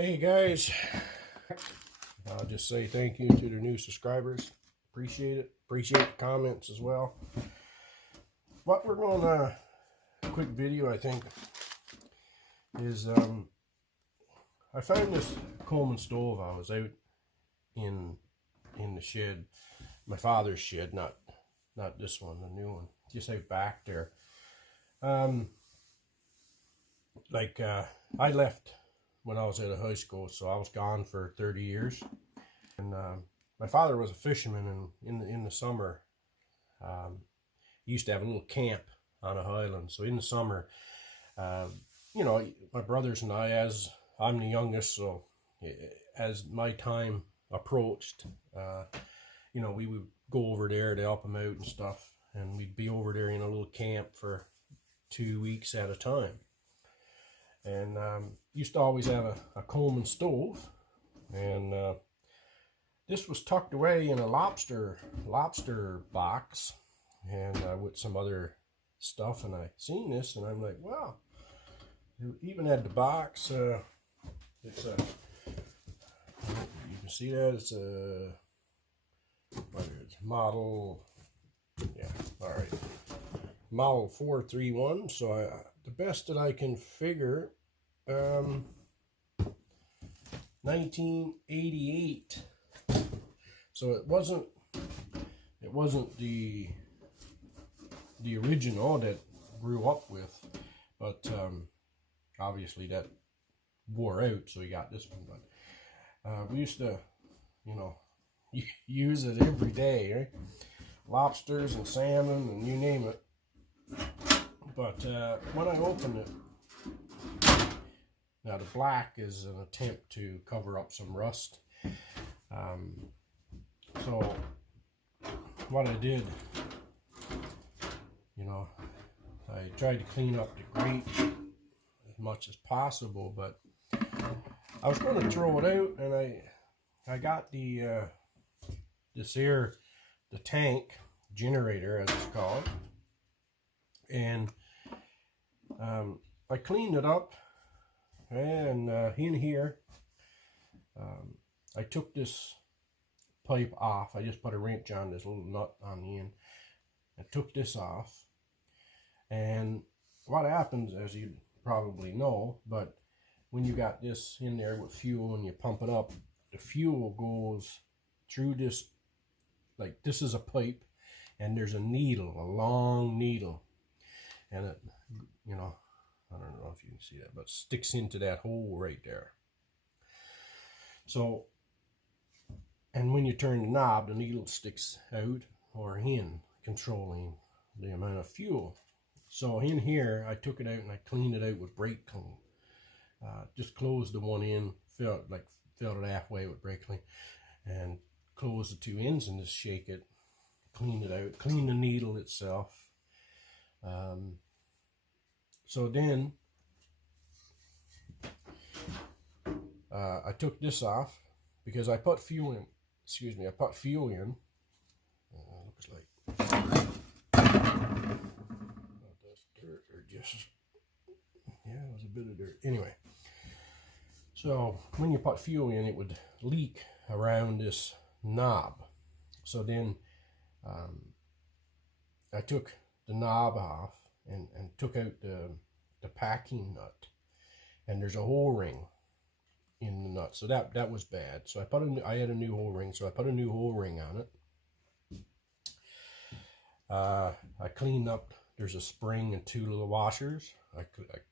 Hey guys, I'll just say thank you to the new subscribers. Appreciate it. Appreciate the comments as well. What we're going to, quick video I think, is I found this Coleman stove. I was out in the shed, my father's shed, not this one, the new one, just out back there. I left when I was out of high school, so I was gone for 30 years. And my father was a fisherman, and in the summer, he used to have a little camp on a highland. So in the summer, my brothers and I, as I'm the youngest, so as my time approached, we would go over there to help him out and stuff, and we'd be over there in a little camp for 2 weeks at a time. And used to always have a Coleman stove, and this was tucked away in a lobster box, and with some other stuff. And I seen this, and I'm like, wow! It even had the box. It's a, you can see that it's a, what is it, model? Yeah, all right, model 431. So the best that I can figure. 1988. So it wasn't the original that grew up with, but obviously that wore out, so we got this one. But we used to, use it every day, right? Lobsters and salmon and you name it. But when I opened it, now the black is an attempt to cover up some rust. So what I did, I tried to clean up the grate as much as possible, but I was going to throw it out, and I got the tank generator, as it's called, and I cleaned it up. And in here, I took this pipe off. I just put a wrench on this little nut on the end. I took this off. And what happens, as you probably know, but when you got this in there with fuel and you pump it up, the fuel goes through this, like this is a pipe, and there's a needle, a long needle. And it, I don't know if you can see that, but sticks into that hole right there. So, and when you turn the knob, the needle sticks out or in, controlling the amount of fuel. So in here, I took it out and I cleaned it out with brake clean. Just closed the one end, filled it halfway with brake clean, and closed the two ends and just shake it, clean it out, clean the needle itself. So then I took this off because I put fuel in. Excuse me, I put fuel in. Looks like that's dirt or just, yeah, it was a bit of dirt. Anyway, so when you put fuel in, it would leak around this knob. So then I took the knob off and took out the packing nut, and there's a hole ring in the nut, so that was bad. So I had a new hole ring, so I put a new hole ring on it. I cleaned up, there's a spring and two little washers. I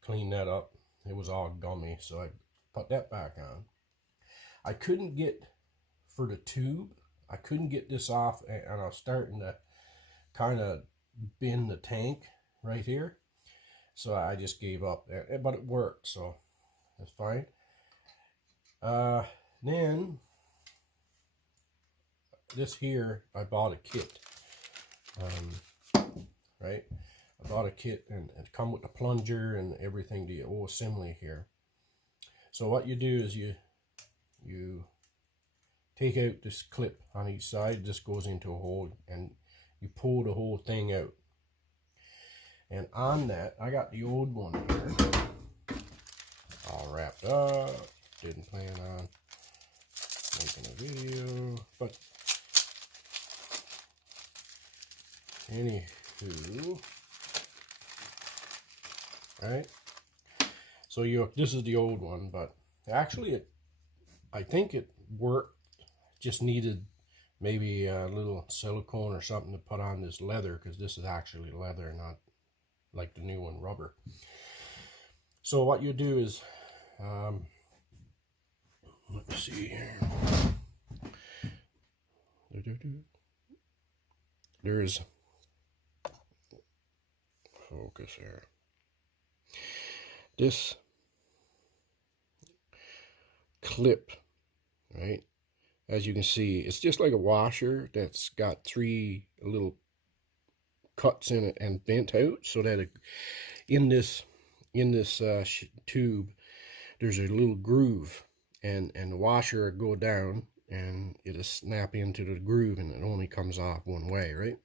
cleaned that up. It was all gummy, so I put that back on. I couldn't get, for the tube, I couldn't get this off, and I was starting to kind of bend the tank right here, so I just gave up, but it worked, so that's fine. Then this here, I bought a kit, right? I bought a kit, and it come with the plunger and everything, the whole assembly here. So what you do is you take out this clip on each side. This goes into a hole, and you pull the whole thing out. And on that, I got the old one here, all wrapped up. didn't plan on making a video, but anywho, all right. So this is the old one, but actually I think it worked. Just needed maybe a little silicone or something to put on this leather, because this is actually leather, not like the new one, rubber. So what you do is, let's see here. There's focus here. This clip, right? As you can see, it's just like a washer that's got 3 little cuts in it and bent out, so that in this tube there's a little groove, and the washer will go down and it'll snap into the groove, and it only comes off one way, right?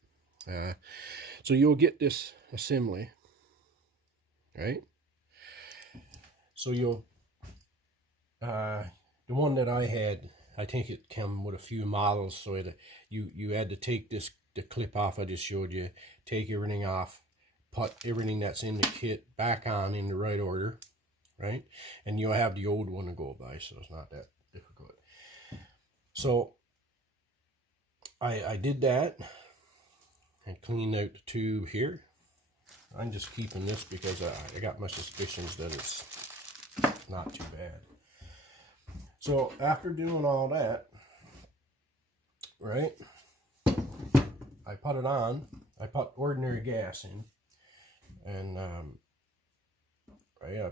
So you'll get this assembly, right? So you'll the one that I had, I think it came with a few models, so you had to take the clip off I just showed you, take everything off, put everything that's in the kit back on in the right order, right? And you'll have the old one to go by, so it's not that difficult. So I did that and cleaned out the tube here. I'm just keeping this because I got my suspicions that it's not too bad. So after doing all that, right, I put it on. I put ordinary gas in, and I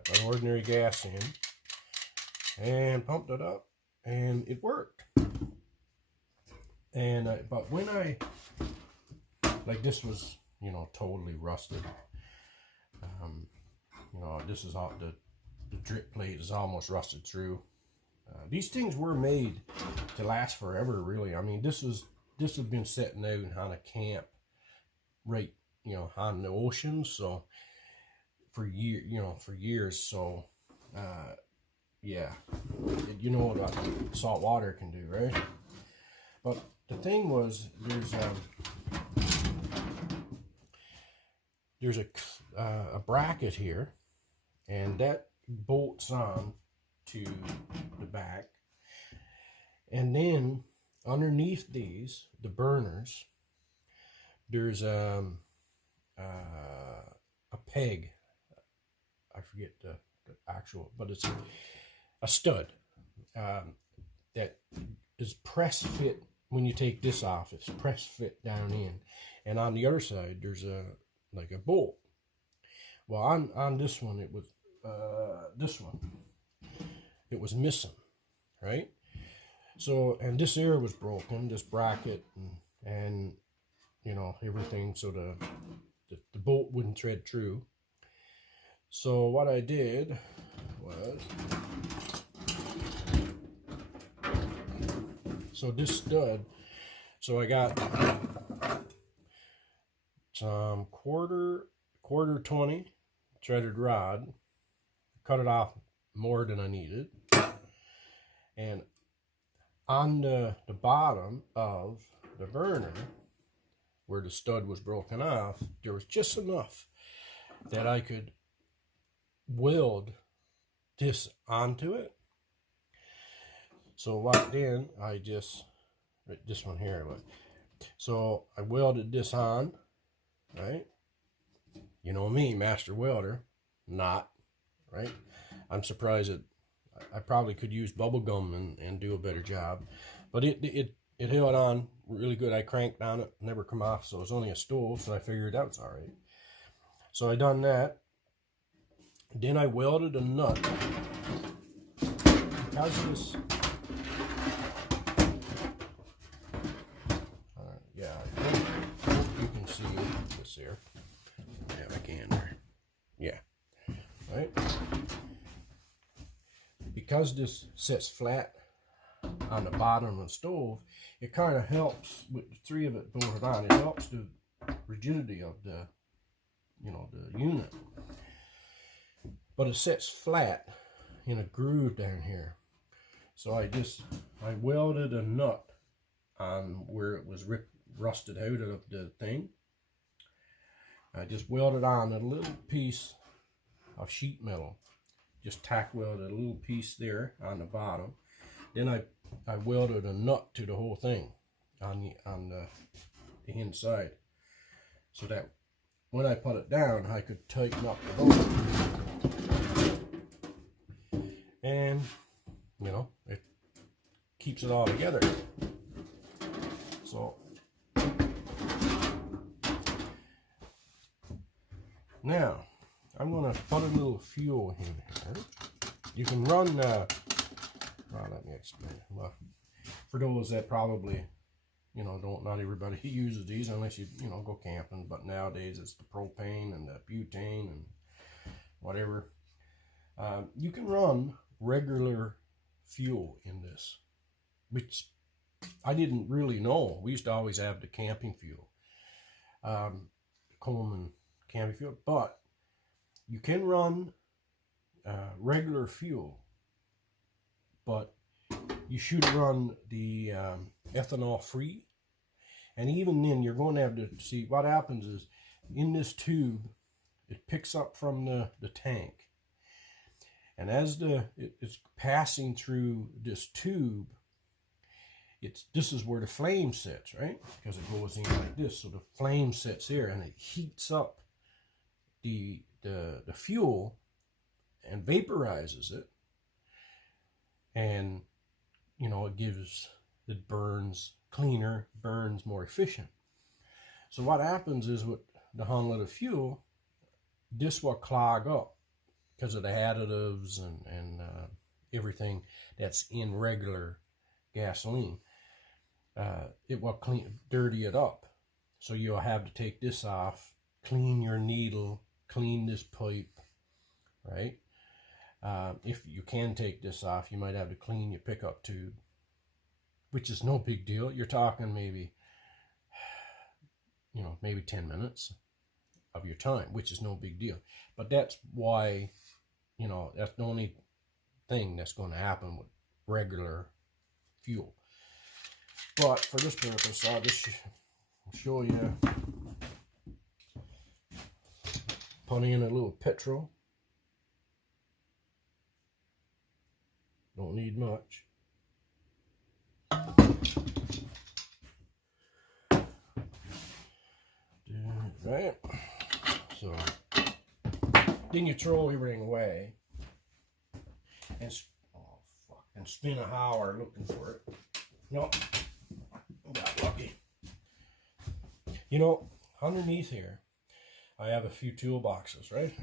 put ordinary gas in and pumped it up, and it worked. And but when like, this was, you know, totally rusted. You know, this is all the drip plate is almost rusted through. These things were made to last forever, really. I mean, this has been sitting out on a camp, right, you know, on the ocean, so for years. So, yeah, you know what salt water can do, right? But the thing was, there's a bracket here, and that bolts on to the back, and then underneath these, the burners, there's a peg. I forget the actual, but it's a stud that is press fit. When you take this off, it's press fit down in, and on the other side there's like a bolt. Well, on this one, it was it was missing, right? So, and this air was broken, this bracket, and you know, everything, so the bolt wouldn't thread through. So what I did was, so this stud, so I got some quarter 20 threaded rod, cut it off more than I needed, and on the bottom of the burner, where the stud was broken off, there was just enough that I could weld this onto it. So what then, I just, this one here, so I welded this on, right? You know me, master welder, not, right? I'm surprised that I probably could use bubble gum and do a better job, but it held on really good. I cranked on it, never come off, so it was only a stove, so I figured that was all right. So I done that. Then I welded a nut, because this, yeah, I hope you can see this here. Yeah, I can. Yeah, right. Because this sits flat on the bottom of the stove, it kind of helps with the 3 of it bolted on. It helps the rigidity of the, you know, the unit. But it sits flat in a groove down here. So I welded a nut on where it was rusted out of the thing. I just welded on a little piece of sheet metal. Just tack welded a little piece there on the bottom. Then I welded a nut to the whole thing on the inside, so that when I put it down, I could tighten up the bolt. And, you know, it keeps it all together. So, now, I'm going to put a little fuel in here. You can run, well, let me explain. Well, for those that probably, you know, not everybody uses these unless you know, go camping. But nowadays it's the propane and the butane and whatever. You can run regular fuel in this, which I didn't really know. We used to always have the camping fuel, Coleman camping fuel, but you can run regular fuel, but you should run the ethanol free. And even then, you're going to have to see what happens is in this tube, it picks up from the tank. And as it's passing through this tube, this is where the flame sits, right? Because it goes in like this. So the flame sits here and it heats up the fuel and vaporizes it. And, you know, it burns cleaner, burns more efficient. So what happens is with the hundred of fuel, this will clog up because of the additives and everything that's in regular gasoline. It will dirty it up. So you'll have to take this off, clean your needle, clean this pipe, right? If you can take this off, you might have to clean your pickup tube, which is no big deal. You're talking maybe, you know, maybe 10 minutes of your time, which is no big deal. But that's why, you know, that's the only thing that's going to happen with regular fuel. But for this purpose, I'll just show you. Put in a little petrol. Don't need much. Right? So then you throw everything away and spin a hour looking for it. Nope. Got lucky. You know, underneath here I have a few toolboxes, right?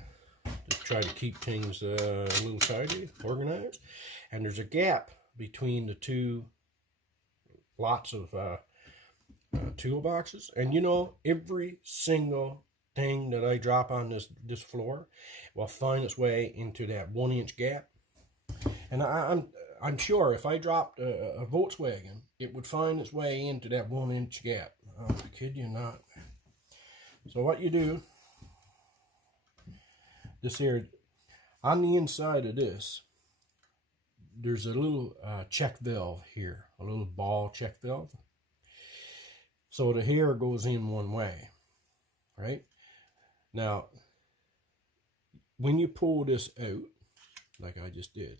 To try to keep things a little tidy, organized. And there's a gap between the two lots of toolboxes. And you know, every single thing that I drop on this floor will find its way into that 1-inch gap. And I'm sure if I dropped a Volkswagen, it would find its way into that 1-inch gap. I kid you not. So what you do, this here, on the inside of this, there's a little check valve here, a little ball check valve. So the hair goes in one way, right? Now, when you pull this out, like I just did,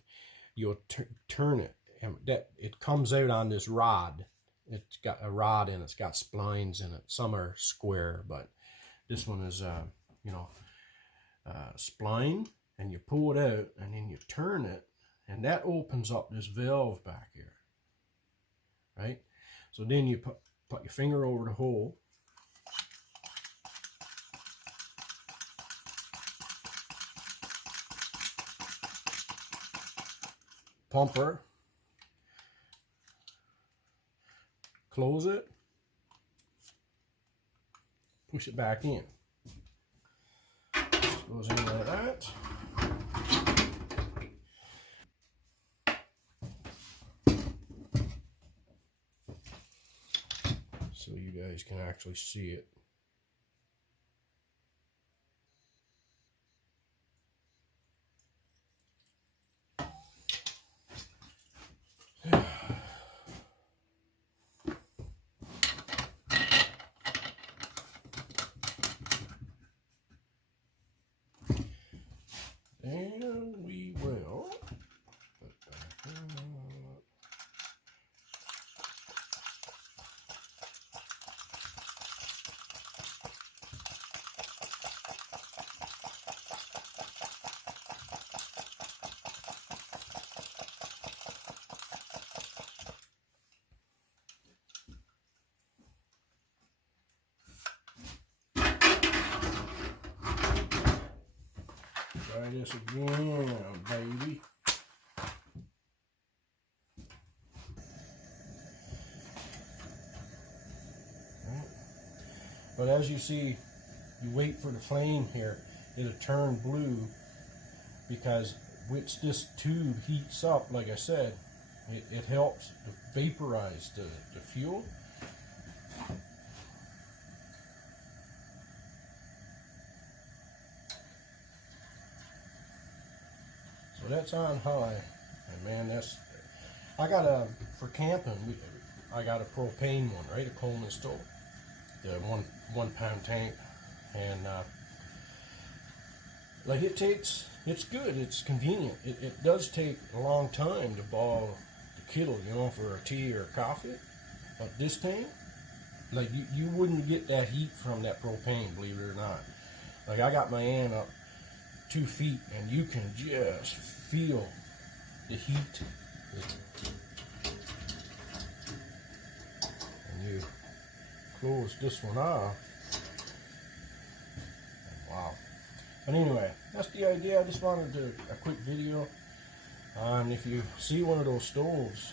you'll turn it, and it comes out on this rod. It's got a rod and it's got splines in it. Some are square, but this one is, you know, spline, and you pull it out, and then you turn it, and that opens up this valve back here, right? So then you put your finger over the hole, pumper, close it, push it back in. Just goes in like that. So you guys can actually see it. And we will try this again, baby. But as you see, you wait for the flame here, it'll turn blue, because which this tube heats up, like I said, it helps to vaporize the fuel. So that's on high, and man, I got for camping, I got a propane one, right, a Coleman stove, the one pound tank, and like it's good, it's convenient. It does take a long time to boil the kettle, you know, for a tea or a coffee, but this tank, like you wouldn't get that heat from that propane, believe it or not. Like I got my hand up 2 feet, and you can just feel the heat. And you close this one off. Wow. But anyway, that's the idea. I just wanted to do a quick video. And if you see one of those stoves,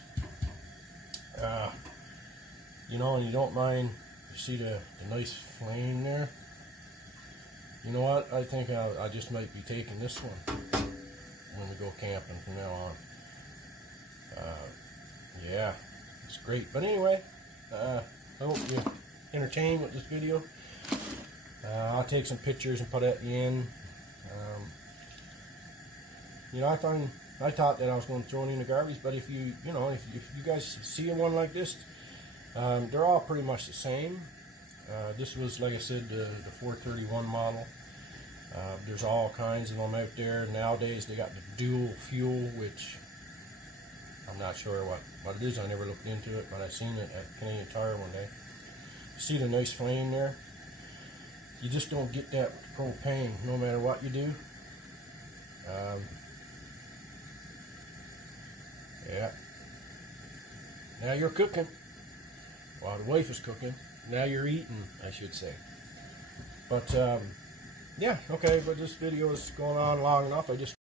you know, and you don't mind, you see the nice flame there. You know what? I think I just might be taking this one when we go camping from now on. Yeah, it's great. But anyway, I hope you entertained with this video. I'll take some pictures and put it at the end. You know, I thought that I was going to throw it in the garbage, but if you guys see one like this, they're all pretty much the same. This was, like I said, the 431 model. There's all kinds of them out there. Nowadays they got the dual fuel, which I'm not sure what it is. I never looked into it, but I seen it at Canadian Tire one day. See the nice flame there? You just don't get that with propane, no matter what you do. Yeah. Now you're cooking. While the wife is cooking. Now you're eating, I should say. But yeah, okay, but this video is going on long enough. I just